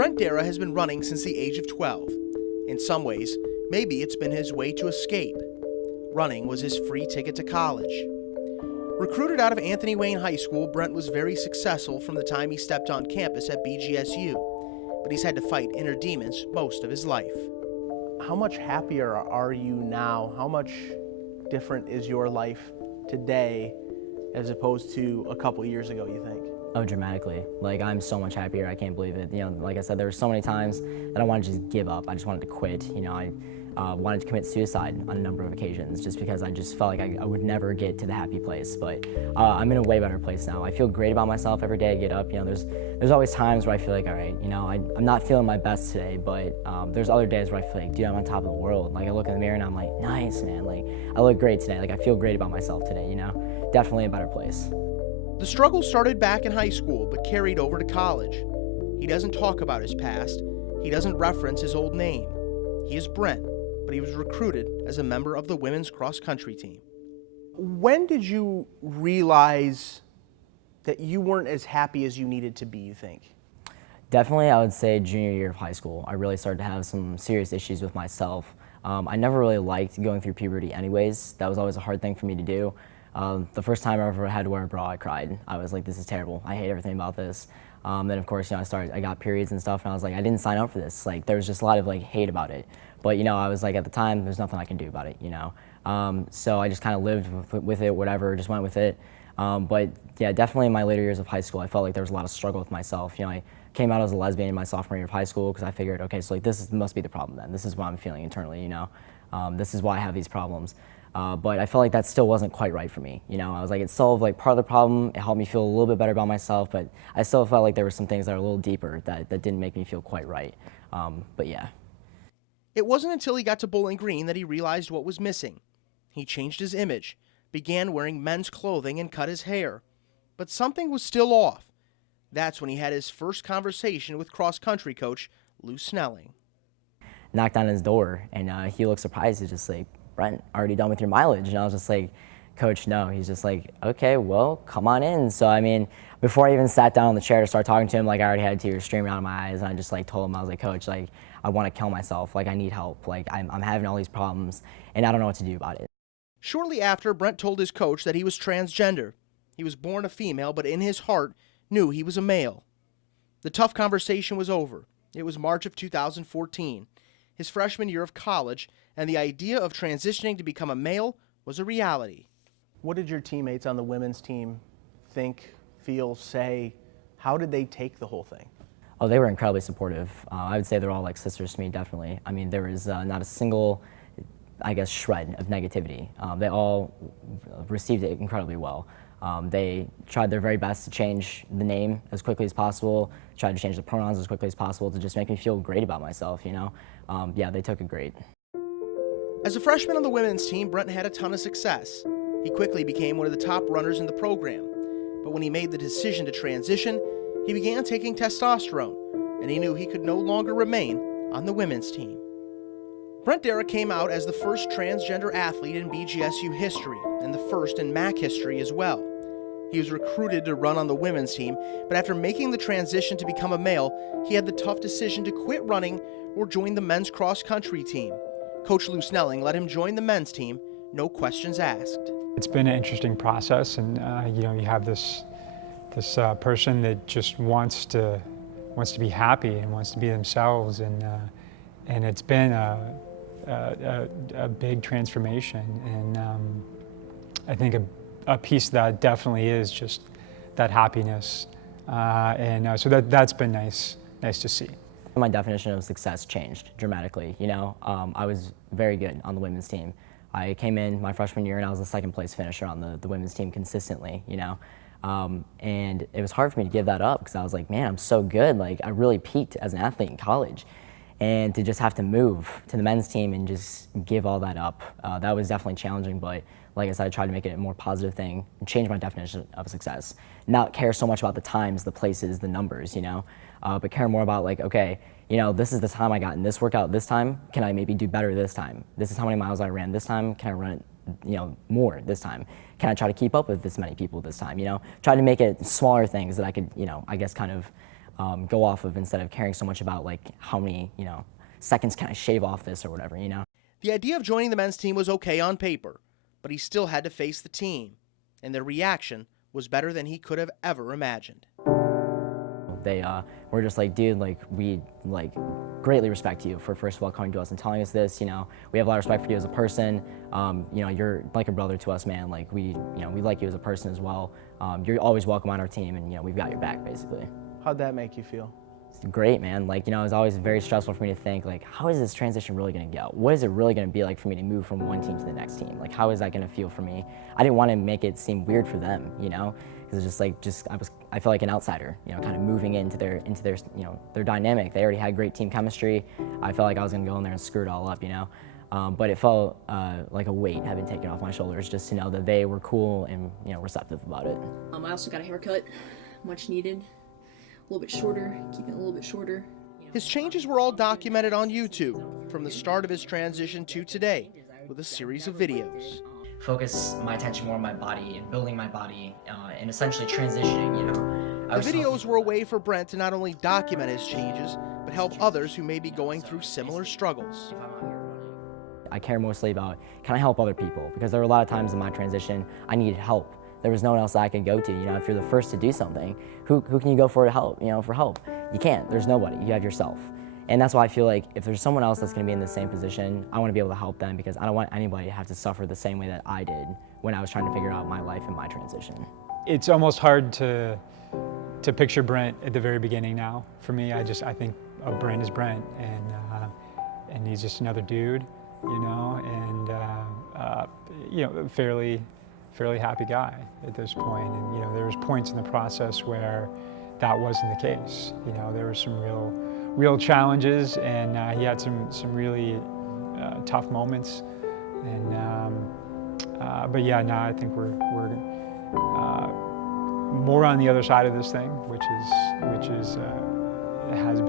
Brent Dara has been running since the age of 12. In some ways, maybe it's been his way to escape. Running was his free ticket to college. Recruited out of Anthony Wayne High School, Brent was very successful from the time he stepped on campus at BGSU, but he's had to fight inner demons most of his life. How much happier are you now? How much different is your life today as opposed to a couple years ago, you think? Oh, dramatically. Like, I'm so much happier, I can't believe it. You know, like I said, there were so many times that I wanted to just give up. I just wanted to quit. You know, I wanted to commit suicide on a number of occasions just because I just felt like I would never get to the happy place. But I'm in a way better place now. I feel great about myself every day I get up. You know, there's always times where I feel like, all right, you know, I'm not feeling my best today, but there's other days where I feel like, dude, I'm on top of the world. Like, I look in the mirror and I'm like, nice, man. Like, I look great today. Like, I feel great about myself today, you know? Definitely a better place. The struggle started back in high school, but carried over to college. He doesn't talk about his past. He doesn't reference his old name. He is Brent, but he was recruited as a member of the women's cross-country team. When did you realize that you weren't as happy as you needed to be, you think? Definitely, I would say junior year of high school. I really started to have some serious issues with myself. I never really liked going through puberty anyways. That was always a hard thing for me to do. The first time I ever had to wear a bra, I cried. I was like, this is terrible. I hate everything about this. Then of course, you know, I got periods and stuff, and I was like, I didn't sign up for this. Like, there was just a lot of like hate about it. But you know, I was like, at the time, there's nothing I can do about it, you know. So I just kind of lived with it, whatever, just went with it. But yeah, definitely in my later years of high school, I felt like there was a lot of struggle with myself. You know, I came out as a lesbian in my sophomore year of high school because I figured, okay, so like must be the problem then. This is what I'm feeling internally, you know. This is why I have these problems. But I felt like that still wasn't quite right for me. You know, I was like, it solved like part of the problem. It helped me feel a little bit better about myself, but I still felt like there were some things that are a little deeper that didn't make me feel quite right. But yeah. It wasn't until he got to Bowling Green that he realized what was missing. He changed his image, began wearing men's clothing, and cut his hair. But something was still off. That's when he had his first conversation with cross-country coach Lou Snelling. Knocked on his door, and he looked surprised. He's just like, Brent, already done with your mileage? And I was just like, Coach, no. He's just like, okay, well, come on in. So I mean, before I even sat down on the chair to start talking to him, like I already had tears streaming out of my eyes, and I just like told him, I was like, Coach, like I want to kill myself. Like I need help. Like I'm having all these problems, and I don't know what to do about it. Shortly after, Brent told his coach that he was transgender. He was born a female, but in his heart knew he was a male. The tough conversation was over. It was March of 2014, his freshman year of college, and the idea of transitioning to become a male was a reality. What did your teammates on the women's team think, feel, say? How did they take the whole thing? Oh, they were incredibly supportive. I would say they're all like sisters to me, definitely. I mean, there was not a single, I guess, shred of negativity. They all received it incredibly well. They tried their very best to change the name as quickly as possible, tried to change the pronouns as quickly as possible to just make me feel great about myself, you know? Yeah, they took it great. As a freshman on the women's team, Brent had a ton of success. He quickly became one of the top runners in the program. But when he made the decision to transition, he began taking testosterone, and he knew he could no longer remain on the women's team. Brent Dara came out as the first transgender athlete in BGSU history, and the first in MAC history as well. He was recruited to run on the women's team, but after making the transition to become a male, he had the tough decision to quit running or join the men's cross-country team. Coach Lou Snelling let him join the men's team, no questions asked. It's been an interesting process, and you know, you have this person that just wants to be happy and wants to be themselves, and it's been a big transformation, and I think a piece of that definitely is just that happiness, so that's been nice to see. My definition of success changed dramatically. You know, I was very good on the women's team. I came in my freshman year and I was the second place finisher on the women's team consistently, you know. And it was hard for me to give that up because I was like, man, I'm so good. Like, I really peaked as an athlete in college. And to just have to move to the men's team and just give all that up, that was definitely challenging. But like I said, I tried to make it a more positive thing and change my definition of success. Not care so much about the times, the places, the numbers, you know, but care more about like, okay, you know, this is the time I got in this workout this time. Can I maybe do better this time? This is how many miles I ran this time. Can I run it, you know, more this time? Can I try to keep up with this many people this time? You know, try to make it smaller things that I could, you know, I guess kind of go off of instead of caring so much about like how many, seconds can I shave off this or whatever, The idea of joining the men's team was okay on paper, but he still had to face the team, and their reaction was better than he could have ever imagined. They were just like, dude, like we like greatly respect you for first of all coming to us and telling us this. We have a lot of respect for you as a person. You're like a brother to us, man. Like we like you as a person as well. You're always welcome on our team, and we've got your back basically. How'd that make you feel? It's great, man. Like it was always very stressful for me to think like, how is this transition really going to go? What is it really going to be like for me to move from one team to the next team? Like how is that going to feel for me? I didn't want to make it seem weird for them, because it's I felt like an outsider, kind of moving into their their dynamic. They already had great team chemistry. I felt like I was going to go in there and screw it all up, But it felt like a weight had been taken off my shoulders just to know that they were cool and receptive about it. I also got a haircut, much needed. A little bit shorter, keep it a little bit shorter. His changes were all documented on YouTube from the start of his transition to today with a series of videos. Focus my attention more on my body and building my body and essentially transitioning, The videos were a way for Brent to not only document his changes, but help others who may be going through similar struggles. I care mostly about, can I help other people? Because there were a lot of times in my transition, I needed help. There was no one else that I could go to. If you're the first to do something, who can you go for to help? For help, you can't. There's nobody. You have yourself, and that's why I feel like if there's someone else that's going to be in the same position, I want to be able to help them because I don't want anybody to have to suffer the same way that I did when I was trying to figure out my life and my transition. It's almost hard to picture Brent at the very beginning now. For me, I think of Brent as Brent, and he's just another dude, and fairly happy guy at this point. And there was points in the process where that wasn't the case. There were some real challenges, and he had some really tough moments. And but yeah, now I think we're more on the other side of this thing, which has